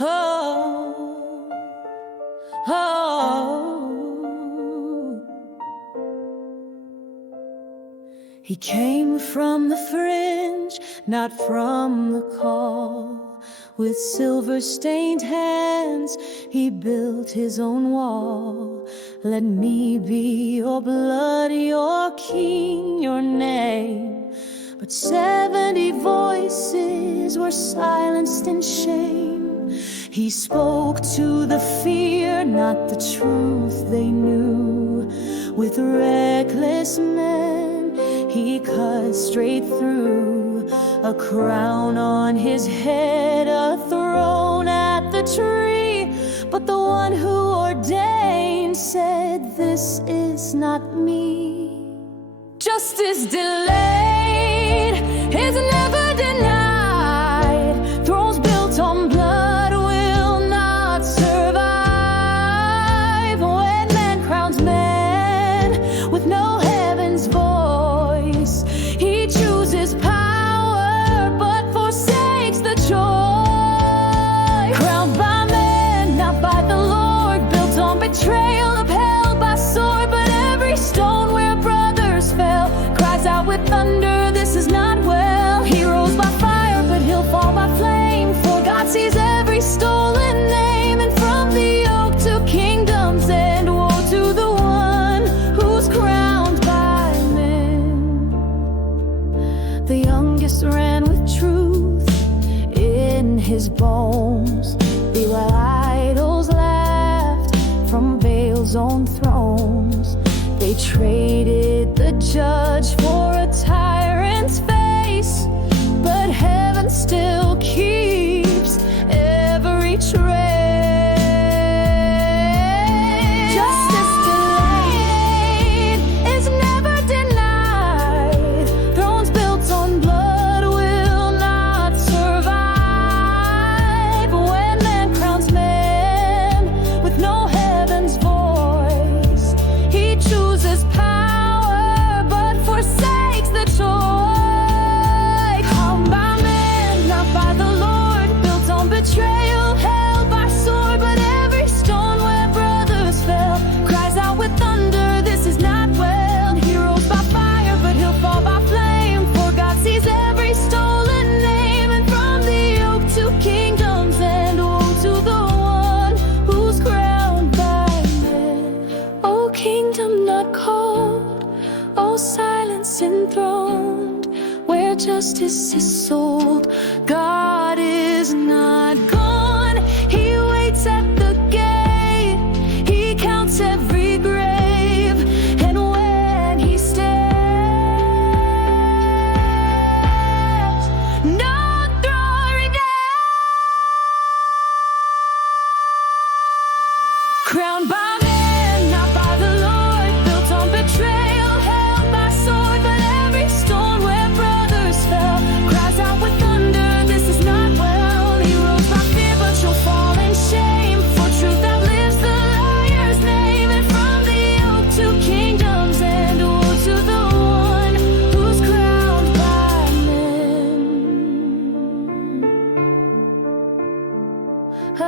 Oh, oh. He came from the fringe, not from the call. With silver-stained hands, he built his own wall. Let me be your blood, your king, your name. But 70 voices were silenced in shame. He spoke to the fear, not the truth they knew. With reckless men, he cut straight through. A crown on his head, a throne at the tree. But the one who ordained said, "This is not me." Justice delayed is never denied. Thrones built on blood will not survive. When man crowns man with no heaven's voice, he chooses power but forsakes the joy. Crowned by man, not by the Lord, built on betrayal, upheld by sword. But every stone where brothers fell cries out with thunder, "This is not well." He rose by fire, but he'll fall by flame. For God sees every stolen name. And from the yoke to kingdoms and woe to the one who's crowned by men. The youngest ran with truth in his bones. The while idols laughed from Baal's own thrones. They traded the judge for a tyrant's face, but heaven still keeps every trace. Justice delayed is never denied. Thrones built on blood will not survive. When man crowns man with no heaven's voice, he chooses power but forsakes the joy. Come by man, not by the Lord, built on betrayal, held by sword. But every stone where brothers fell cries out with thunder, "This is not well." He rose by fire, but he'll fall by flame. For God sees every stolen name. And from the yoke to kingdoms and woe to the one who's crowned by men. Oh, kingdom not called, oh, silence enthroned, where justice is sold, God is not gone. He waits at the gate, he counts every grave. And when he stands, no throne remains. Crowned by man, not by the Lord, built on betrayal, held by sword. But every stone where brothers fell cries out with thunder, "This is not well." He rose by fear, but you'll fall in shame. For truth outlives the liar's name. And from the yoke to kingdoms and woe to the one who's crowned by men. Oh.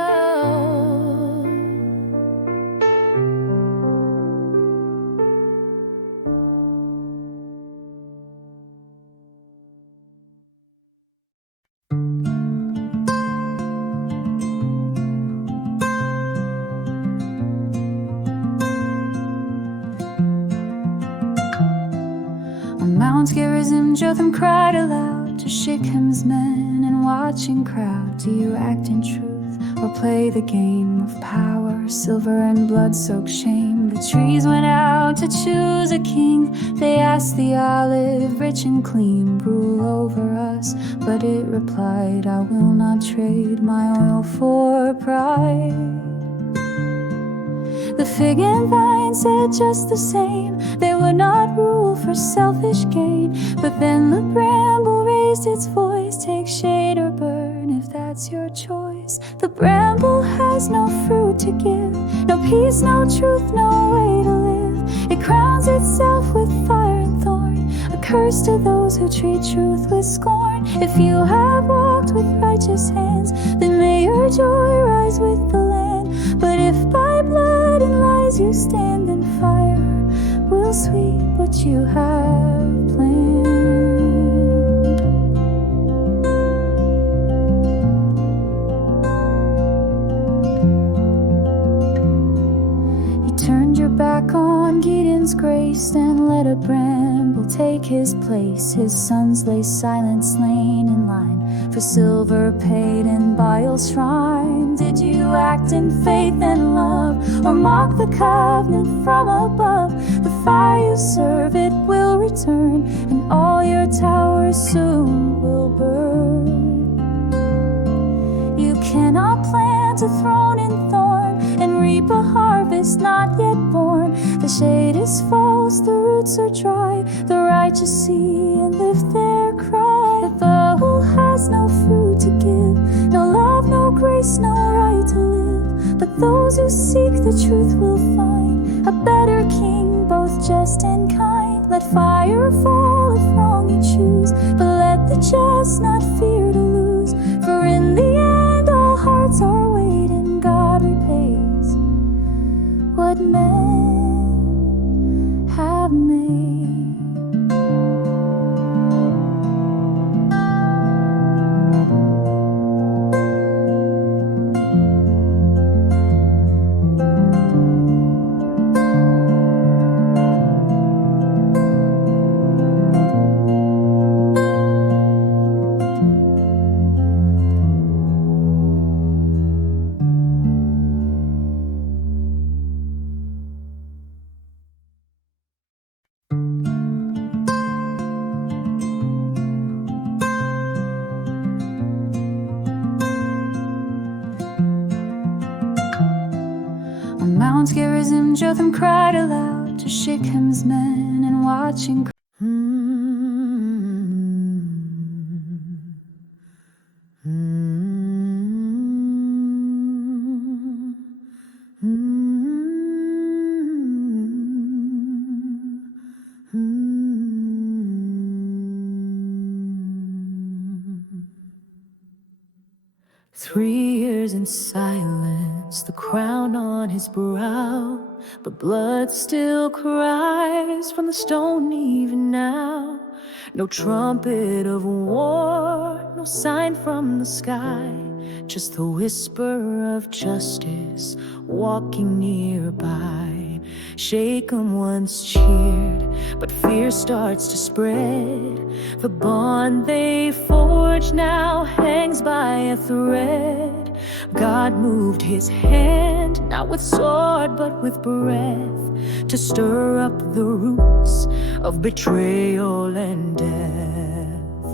On Mount Gerizim, Jotham cried aloud to Shechem's men and watching crowd. Do you act in truth or play the game of power, silver and blood-soaked shame? The trees went out to choose a king. They asked the olive, rich and clean, rule over us. But it replied, "I will not trade my oil for pride." The fig and vine said just the same. They would not rule for selfish gain. But then the bramble raised its voice, "Take shade or burn if that's your choice." The bramble has no fruit to give, no peace, no truth, no way to live. It crowns itself with fire and thorn, a curse to those who treat truth with scorn. If you have walked with righteous hands, then may your joy rise with the land. But if by blood and lies you stand, then fire will sweep what you have planned. Turned your back on Gideon's grace and let a bramble take his place. His sons lay silent, slain in line for silver paid in Baal's shrine. Did you act in faith and love, or mock the covenant from above? The fire you serve, it will return, and all your towers soon will burn. You cannot plant a throne in thorn and reap a harvest not yet born. The shade is false, the roots are dry. The righteous see and lift their cry. If the whole has no fruit to give, no love, no grace, no right to live. But those who seek the truth will find a better king, both just and kind. Let fire fall if wrong you choose, but let the just not fear to lose. For in the end all hearts are weighed, and God repays what men have made. On Mount Gerizim, Jotham cried aloud to Shechem's men, and watching Years in silence, the crown on his brow, but blood still cries from the stone even now. No trumpet of war, no sign from the sky, just the whisper of justice walking nearby. Shechem once cheered, but fear starts to spread. The bond they forged now hangs by a thread. God moved his hand, not with sword but with breath, to stir up the roots of betrayal and death.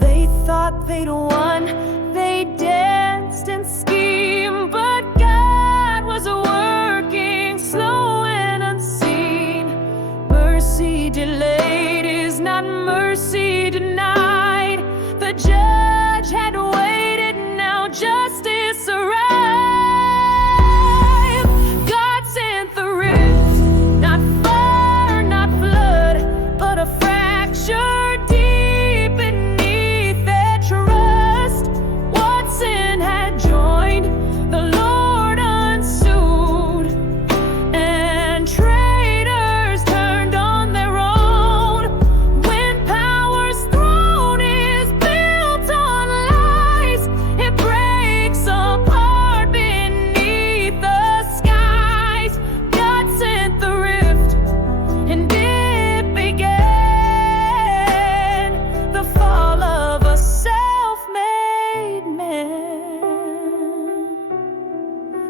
They thought they'd won, they danced and schemed, but God was working slow and unseen. Mercy delayed is not mercy denied. The judge had waited, now justice arrived. God sent the rift, not fire, not flood, but a fracture deep beneath their trust. What sin had joined the Lord unsued, and traitors turned on their own. When power's throne is built on lies, it breaks apart beneath the skies. God sent the rift, and it began the fall of a self-made man.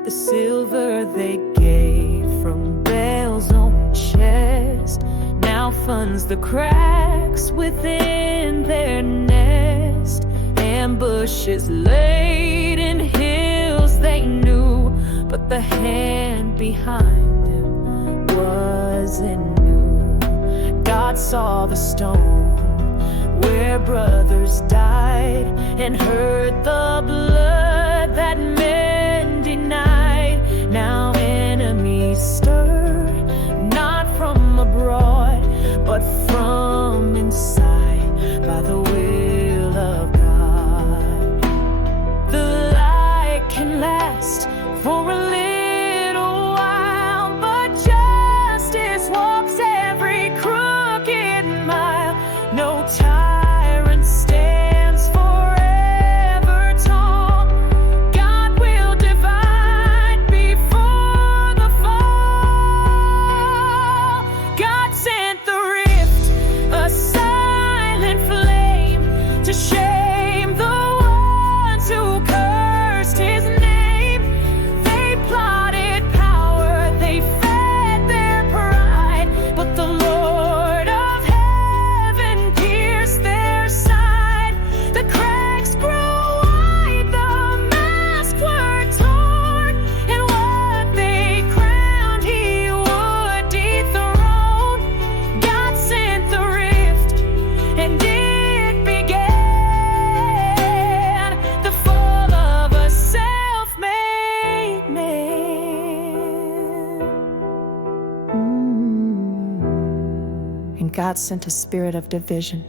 The silver they gave from Baal's own chest now funds the cracks within their nest. Ambushes laid in hills they knew, but the hand behind them wasn't new. God saw the stone where brothers died, and heard the blood that men denied. Now enemies stir, not from abroad, but from inside, by the way and God sent a spirit of division.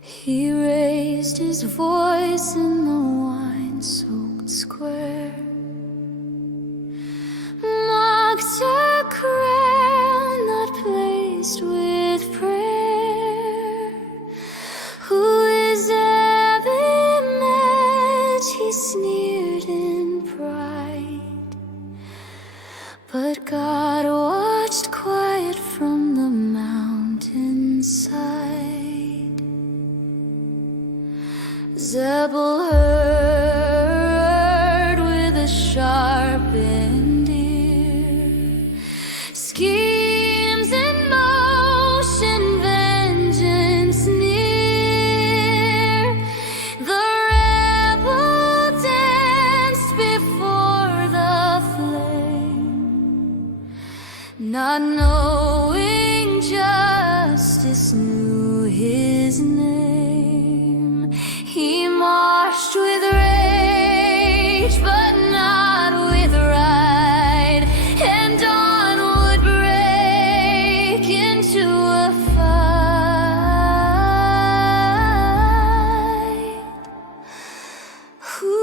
He raised his voice in the wine-soaked square, mocked a crown not placed with prayer. Who is Abimelech? He sneered in pride, but God watched quiet from the mountainside. Zebul heard with a sharpened ear, schemes in motion, vengeance near. The rebel danced before the flame, not knowing justice knew his name. He marched with rage, but not with pride, and dawn would break into a fight. Who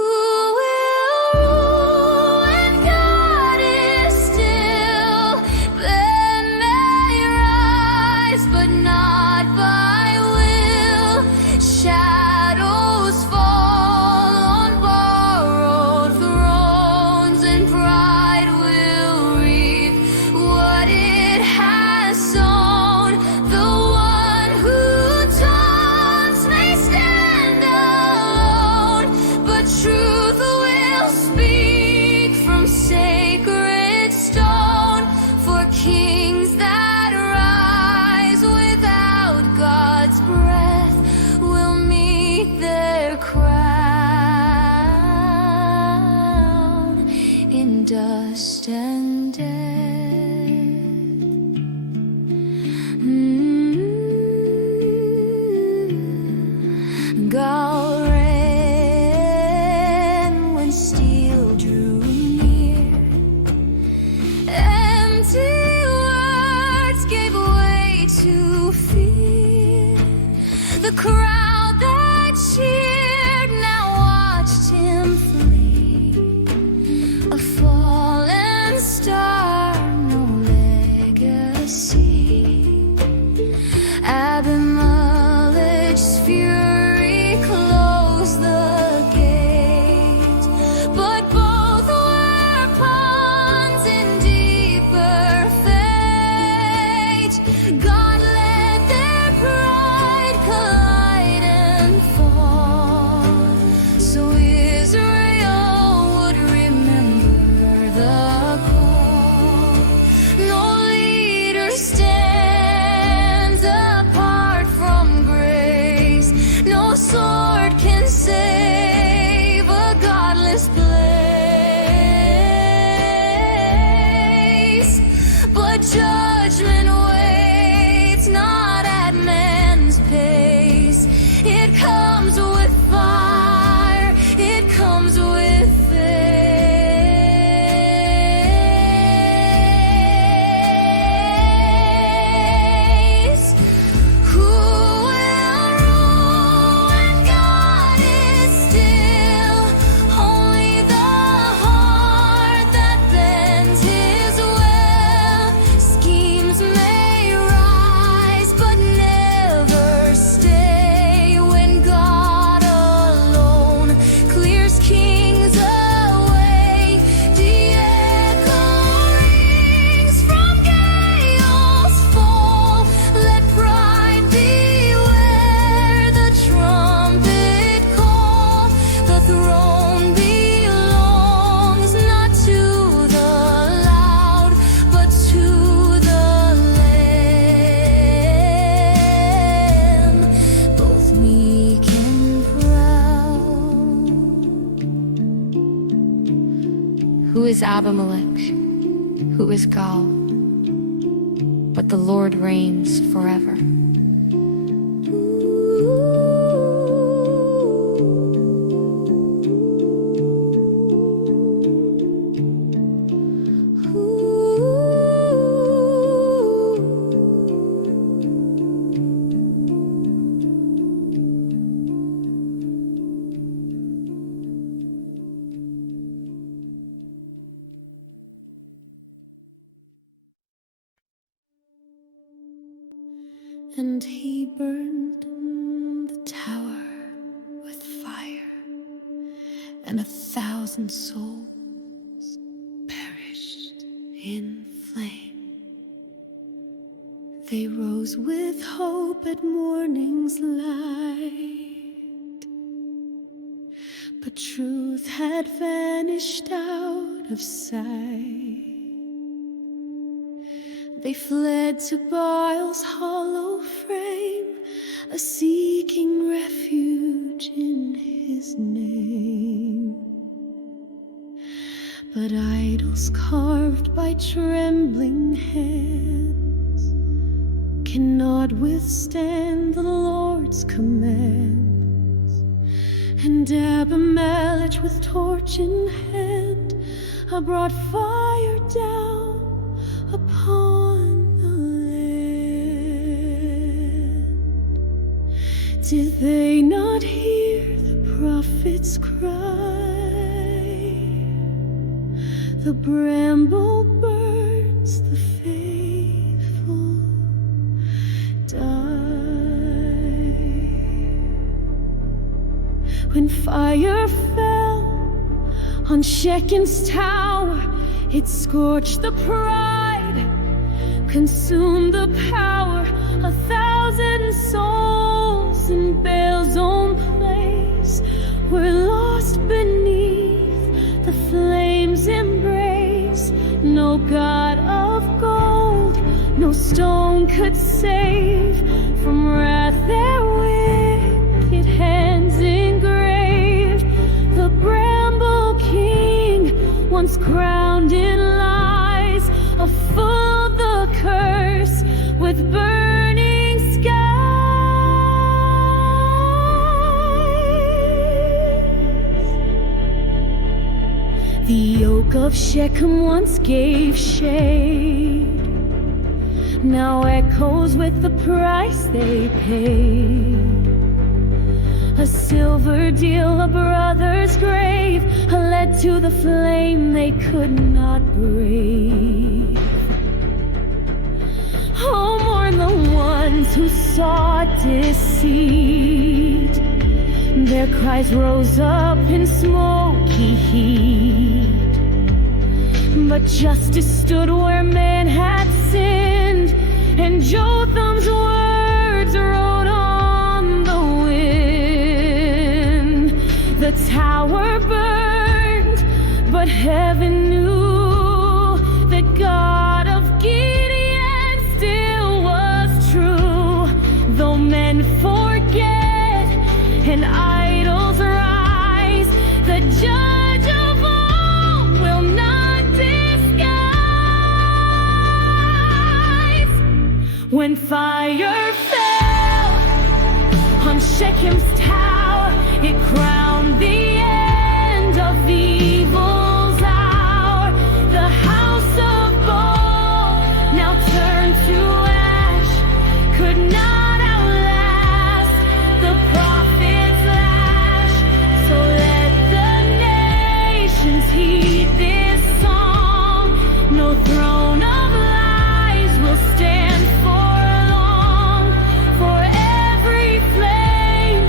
will rule when God is still? Men may rise, but not by will. Shadows fall on borrowed thrones, and pride will reap what it has sown. The one who taunts may stand alone, but truth will speak from sacred stone. For kings that rise without God's breath will meet their crown in dust and death. God ran when steel drew near. Empty words gave way to fear. The crowd that cheered now watched him flee. A fallen star, no legacy. Abimelech's fury closed is Abimelech? Who is Gal? But the Lord reigns forever. And he burned the tower with fire, and 1,000 souls perished in flame. They rose with hope at morning's light, but truth had vanished out of sight. They fled to Baal's hollow frame, a seeking refuge in his name. But idols carved by trembling hands cannot withstand the Lord's commands. And Abimelech with torch in hand brought fire down upon the land. Did they not hear the prophet's cry? The bramble burns, the faithful die. When fire fell on Shechem's tower, it scorched the pride, consumed the power. 1,000 souls in Baal's own place were lost beneath the flames' embrace. No god of gold, no stone could save from wrath their wicked hands engraved. The bramble king, once crowned in lies, a full the curse with burning skies. The oak of Shechem once gave shade, now echoes with the price they paid. A silver deal, a brother's grave, led to the flame they could not brave. Oh, mourn the ones who sought deceit. Their cries rose up in smoky heat. But justice stood where man had sinned, and Jotham's words rode on the wind. The tower burned, but heaven knew that God of Gideon still was true. Though men forget and idols rise, the judge of all will not disguise. When fire fell on Shechem's tower, it crowned the end of evil's hour. The house of Baal, now turned to ash, could not outlast the prophet's lash. So let the nations heed this song. No throne of lies will stand for long, for every flame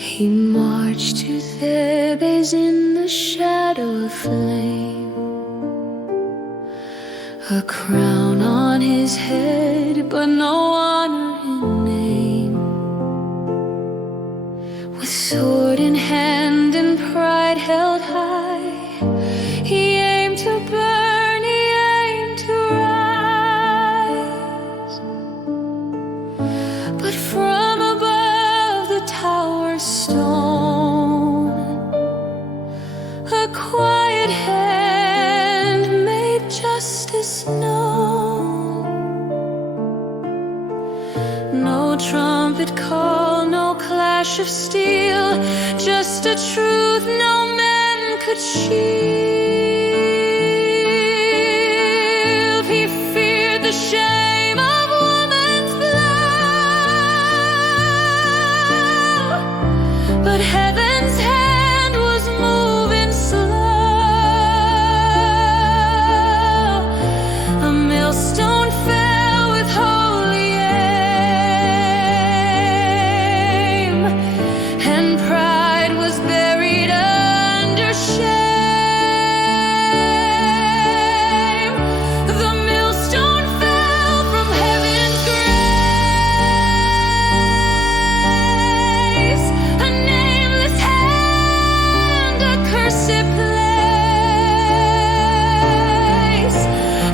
He marched to their base in the shadow of flame, a crown on his head, but no honor in name. With sword in hand and pride held high, he aimed to burn, he aimed to rise. But from above the tower stone, a quiet hand made justice known. No trumpet call, no clash of steel, just a truth no man could shield. He feared the shame of woman's blow, but heaven's hand was moving slow. A millstone fell with holy aim, and pride was buried under shame. The millstone fell from heaven's grace, a nameless hand, a cursed place.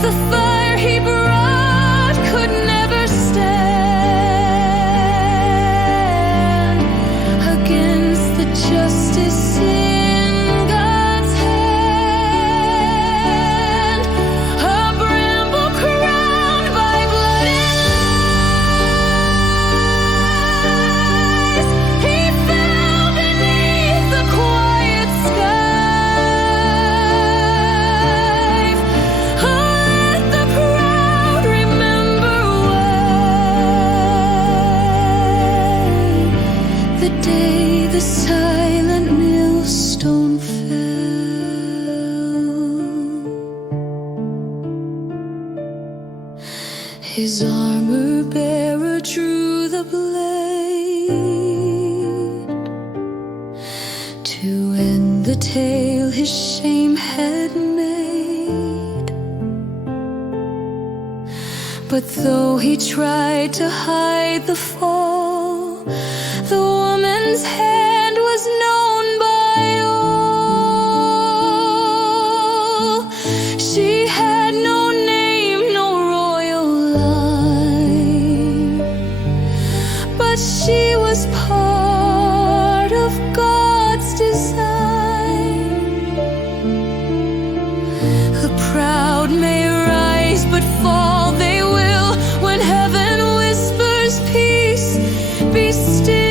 The fire he brought could never stand against the justice in God's hand. A bramble crowned by blood and lies, he fell beneath the quiet sky. Oh, let the proud remember why, the day the silent millstone fell. His armor bearer drew the blade to end the tale his shame had made. But though he tried to hide the fall, the woman's hand was known by all. She had no name, no royal line, but she was part of God's design. The proud may rise, but fall they will when heaven whispers peace, be still.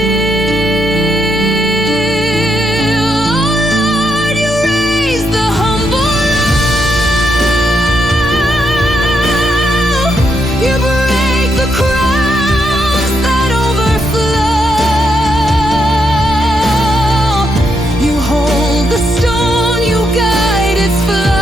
Stone, you guide its flight.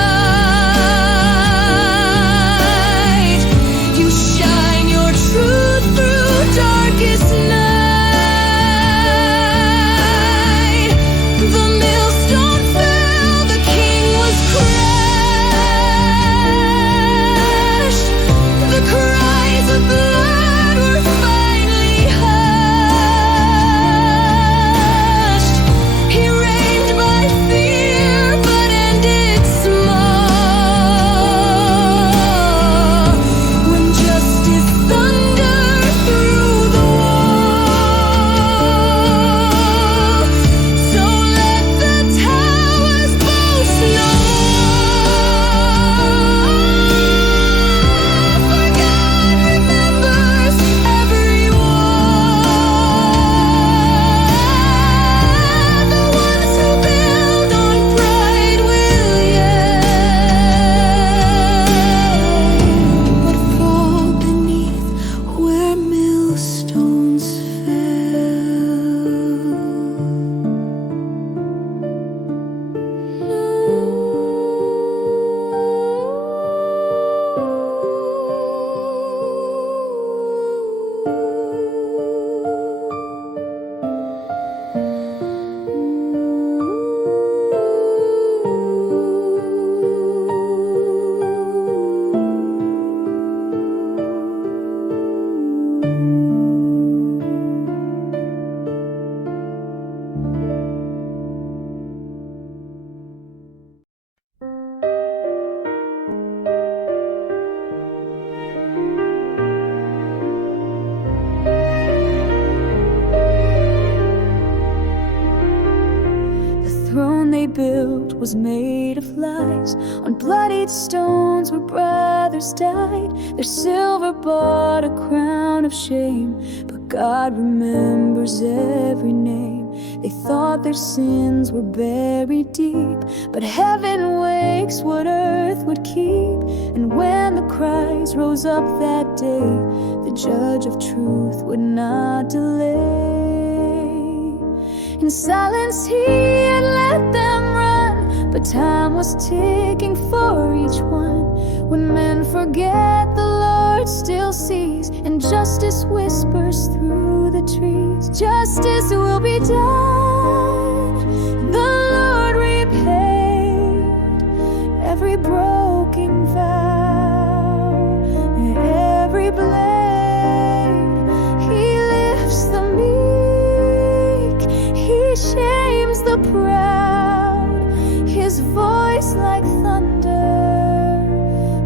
was made of lies. On bloodied stones where brothers died, their silver bought a crown of shame. But God remembers every name. They thought their sins were buried deep, but heaven wakes what earth would keep. And when the cries rose up that day, the judge of truth would not delay. In silence he had let them run, but time was ticking for each one. When men forget, the Lord still sees, and justice whispers through the trees. Justice will be done. The Lord repaid every broken vow, every blame. He lifts the meek, he shames the proud. His voice like thunder,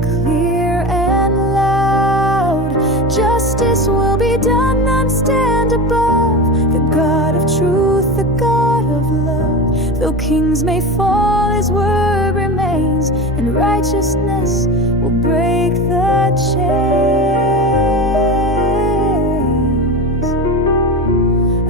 clear and loud. Justice will be done, none stand above the God of truth, the God of love. Though kings may fall, his word remains, and righteousness will break the chains.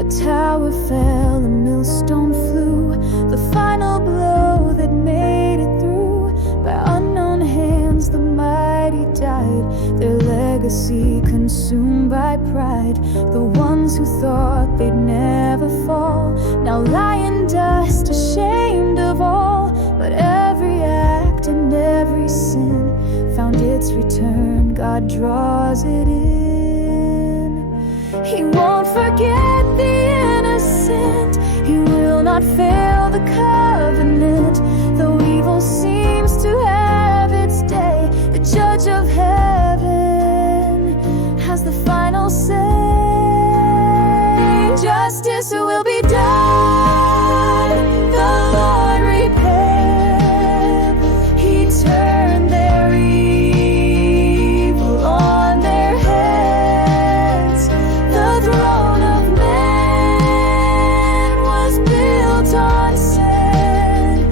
A tower fell, a millstone flew, the final blow that made it through. By unknown hands the mighty died, their legacy consumed by pride. The ones who thought they'd never fall now lie in dust, ashamed of all. But every act and every sin found its return. God draws it in. He won't forget the innocent, he will not fail the covenant. Though evil seems to have its day, the judge of heaven has the final say. Justice will be done. The Lord repaid. He turned their evil on their heads. The throne of man was built on sand,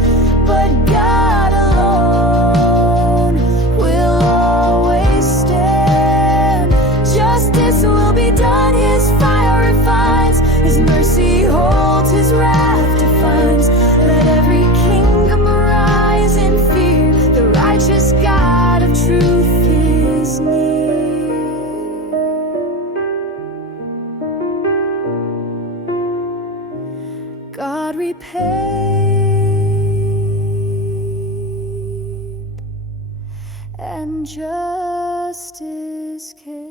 but God alone will always stand. Justice will be done. His fire refines, his mercy holds, his wrath defines. Let every kingdom rise in fear, the righteous God of truth is near. God repaid, and justice came.